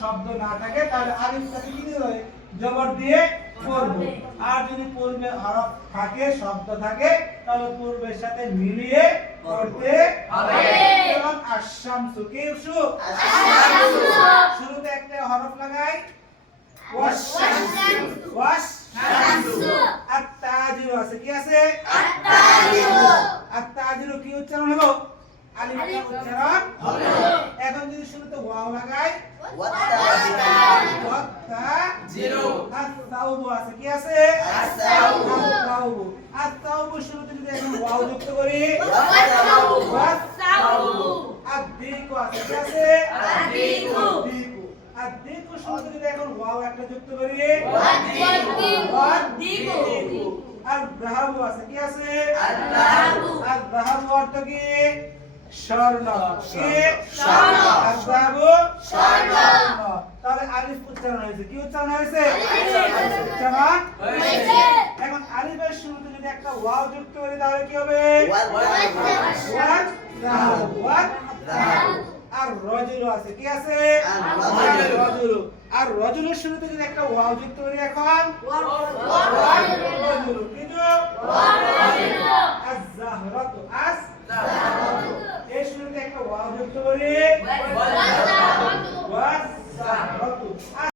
শব্দ না থাকে তাহলে আলিফটাকে কি দিয়ে জবর দিয়ে পড়ব। আর যদি পূর্বে হরফ থাকে শব্দ থাকে তাহলে পূর্বের সাথে মিলিয়ে পড়তে হবে। যেমন আশ-শামসু কি উসু শুরুতে একটা হরফ লাগাই ওয়াশ-শামসু আত-তাজিরু আছে কি আছে আত-তাজিরু কি উচ্চারণ হলো আলিফটা উচ্চারণ হবে। এখন যদি শুরুতে ওয়াও লাগাই ওয়াত-তাজিরু আত-তাওবু আছে কি আছে আত-তাওবু আত-তাওবু শুরুতে যদি এখন ওয়াও যুক্ত করি ওয়াত-তাওবু আদ-দিকু আছে কি আছে আদ-দিকু আদ-দিকু শুরুতে যদি এখন ওয়াও একটা যুক্ত করি ওয়াত-দিকু আর-রাহাবু আছে কি আছে আর-রাহাবু আর-রাহাবু অর্থ কি স্বর্ণ কি স্বর্ণ আর-রাহাবু স্বর্ণ। তাহলে আলিফ উচ্চারণ হয়েছে কি উচ্চারণ হয়েছে উচ্চারণ হয়েছে। এখন আলিফের শুরুতে যদি একটা ওয়াও যুক্ত করি তাহলে কি হবে ওয়াত-রাহাবু আর রজুলু আছে কি আছে রজুলু আর রজুলের শুরুতে যদি একটা ওয়াও যুক্ত করি এখন রজুলু কিন্তু